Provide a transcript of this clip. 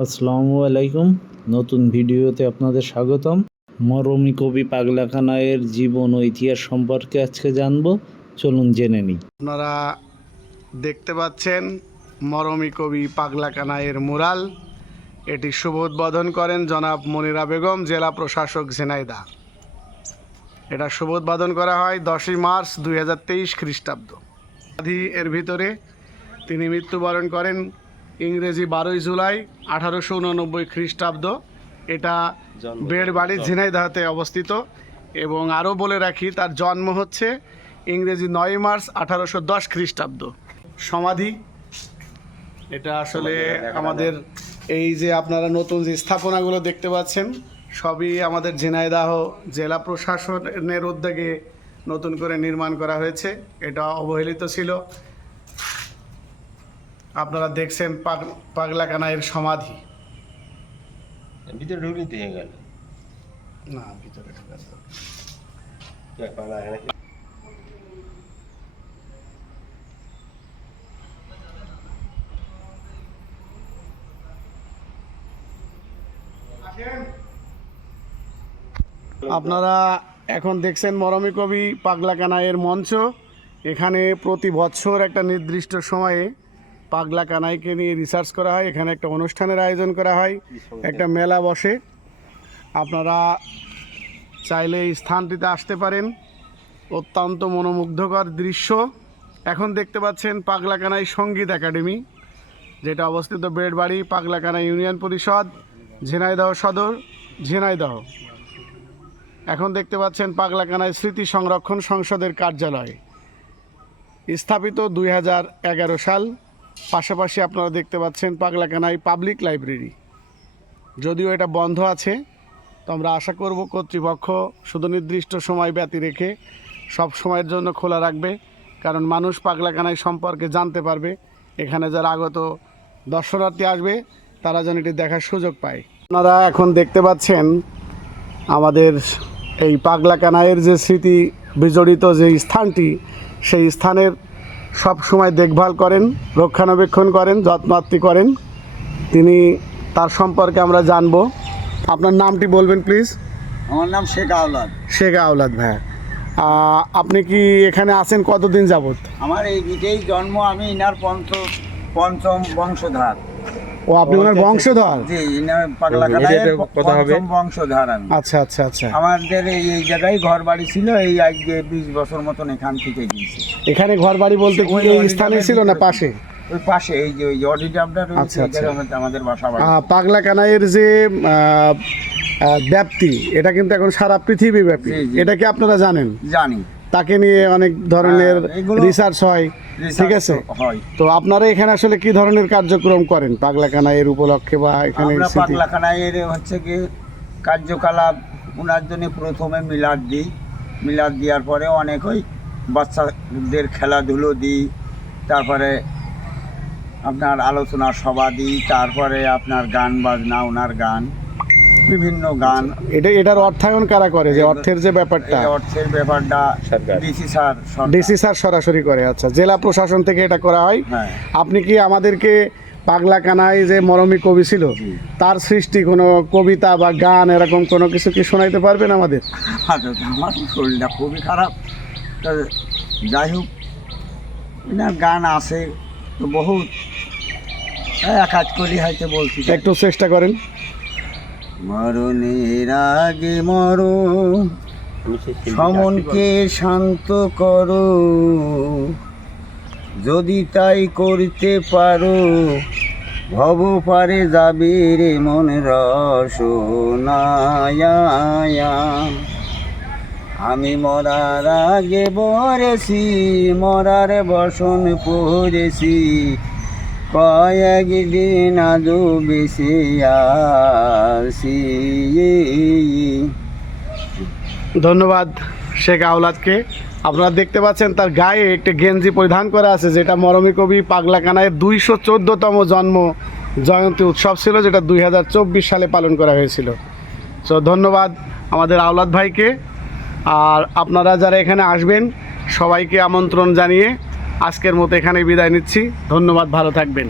আসসালামু আলাইকুম। নতুন ভিডিওতে আপনাদের স্বাগতম। মরমী কবি পাগলা কানাইয়ের জীবন ও ইতিহাস সম্পর্কে আজকে জানব। চলুন জেনে নিই। আপনারা দেখতে পাচ্ছেন মরমী কবি পাগলা কানাইয়ের মুরাল। এটি শুভ উদ্বোধন করেন জনাব মনিরা বেগম, জেলা প্রশাসক ঝিনাইদা। এটা শুভ উদ্বোধন করা হয় দশই মার্চ দুই হাজার তেইশ খ্রিস্টাব্দ। এর ভিতরে তিনি মৃত্যুবরণ করেন ইংরেজি বারোই জুলাই আঠারোশো উননব্বই খ্রিস্টাব্দ। এটা বেড়বাড়ি ঝিনাইদাহতে অবস্থিত এবং আরও বলে রাখি তার জন্ম হচ্ছে ইংরেজি নয় মার্চ আঠারোশো দশ খ্রিস্টাব্দ। সমাধি। এটা আসলে আমাদের এই যে আপনারা নতুন যে স্থাপনাগুলো দেখতে পাচ্ছেন সবই আমাদের ঝিনাইদাহ জেলা প্রশাসনের উদ্যোগে নতুন করে নির্মাণ করা হয়েছে। এটা অবহেলিত ছিল। আপনারা দেখছেন পাগ- পাগলা কানাইয়ের সমাধি। ভিতরে ঢুকলি হয়ে গেল। না ভিতরে এখানে আপনারা এখন দেখছেন মরমী কবি পাগলা কানাইয়ের মঞ্চ। এখানে প্রতি বছর একটা নির্দিষ্ট সময়ে পাগলা কানাইকে নিয়ে রিসার্চ করা হয় এখানে একটা অনুষ্ঠানের আয়োজন করা হয় একটা মেলা বসে। আপনারা চাইলে এই স্থানটিতে আসতে পারেন। অত্যন্ত মনোমুগ্ধকর দৃশ্য। এখন দেখতে পাচ্ছেন পাগলা কানাই সংগীত একাডেমি যেটা অবস্থিত বেড়বাড়ি পাগলাকানা ইউনিয়ন পরিষদ ঝিনাইদহ সদর ঝিনাইদহ। এখন দেখতে পাচ্ছেন পাগলাকানায় স্মৃতি সংরক্ষণ সংসদের কার্যালয়। স্থাপিত দুই হাজার এগারো সাল। পাশাপাশি আপনারা দেখতে পাচ্ছেন পাগলাকানায় পাবলিক লাইব্রেরি। যদিও এটা বন্ধ আছে, তো আমরা আশা করব কর্তৃপক্ষ শুধু নির্দিষ্ট সময় ব্যতি রেখে সব সময়ের জন্য খোলা রাখবে, কারণ মানুষ পাগলাকানায় সম্পর্কে জানতে পারবে। এখানে যারা আগত দর্শনার্থী আসবে, তারা যেন এটি দেখার সুযোগ পায়। আপনারা এখন দেখতে পাচ্ছেন আমাদের এই পাগলা কানাইয়ের যে স্মৃতি বিজড়িত যে স্থানটি, সেই স্থানের সব সময় দেখভাল করেন রক্ষণাবেক্ষণ করেন যত্নআত্তি করেন। তিনি তার সম্পর্কে আমরা জানব। আপনার নামটি বলবেন প্লিজ? আমার নাম শেখ আওলাদ। শেখ আওলাদ ভাই আপনি কি এখানে আছেন? কতদিন যাবত আমার এই দিকেই জন্ম আমি ইনার পঞ্চ পঞ্চম বংশধার। ও আপনি ওনার বংশধর? জি ইনার পাগলা কানাইয়ের পঞ্চম বংশধার আমি। আচ্ছা আচ্ছা আচ্ছা। আমাদের এই এই জায়গায় ঘর বাড়ি ছিল এই আজকে বিশ বছর মতন এখান থেকে গিয়েছে। এখানে ঘর বাড়ি বলতে কি এই স্থানে ছিল না পাশে? ওই পাশে এই যে ওই অডিটামটা আচ্ছা, রয়েছে এই আচ্ছা। আমাদের- বাসা বাড়ি। পাগলা কানাইয়ের যে ব্যাপ্তি এটা কিন্তু এখন সারা পৃথিবী ব্যাপী। এটা কি আপনারা জানেন? জানি। তাকে নিয়ে অনেক ধরনের হ্যাঁ, রিসার্চ হয় ঠিক আছে? হয়। তো আপনারা এখানে আসলে কি ধরনের কার্যক্রম করেন? পাগলাখানা এর উপলক্ষে বা এখানে আমরা এর হচ্ছে কি কার্যকলাপ ওনার জন্য প্রথমে মিলাদ দিই। মিলাদ দেওয়ার পরে অনেক ওই বাচ্চাদের খেলাধুলো দিই তারপরে আপনার আলোচনা সভা দিই তারপরে আপনার গান বাজনা ওনার গান। বিভিন্ন গান। এটা এটার অর্থায়ন কারা করে? যে অর্থের যে ব্যাপারটা। অর্থের ব্যাপারটা। ডিসি স্যার ডিসি স্যার সরাসরি করে আচ্ছা। জেলা প্রশাসন থেকে এটা করা হয়। হ্যাঁ। আপনি কি আমাদেরকে পাগলা কানাই যে মরমী কবি ছিল তার সৃষ্টি কোনো কবিতা বা গান এরকম কোনো কিছু কি শোনাইতে পারবেন আমাদের? আচ্ছা, আমার শরীরটা খুবই খারাপ। যাই হোক এনার গান আছে তো বহুত। এক আজ করি হয়তো বলছি। একটু চেষ্টা করেন। মরণের আগে মরো। সমনকে শান্ত করো। যদি তাই করতে পারো ভব পারে যাবে রে মন রসনায়া আমি মরার আগে বরেছি মরার বসন পড়েছি কয়েকদিন ধন্যবাদ শেখ আওলাদকে। আপনারা দেখতে পাচ্ছেন তার গায়ে একটি গেঞ্জি পরিধান করা আছে, যেটা মরমী কবি পাগলা কানায়ের দুইশো চোদ্দোতম জন্ম জয়ন্তী উৎসব ছিল, যেটা দুই হাজার চব্বিশ সালে পালন করা হয়েছিল। সো ধন্যবাদ আমাদের আওলাদ ভাইকে। আর আপনারা যারা এখানে আসবেন, সবাইকে আমন্ত্রণ জানিয়ে আজকের মতো এখানে বিদায় নিচ্ছি। ধন্যবাদ ভালো থাকবেন।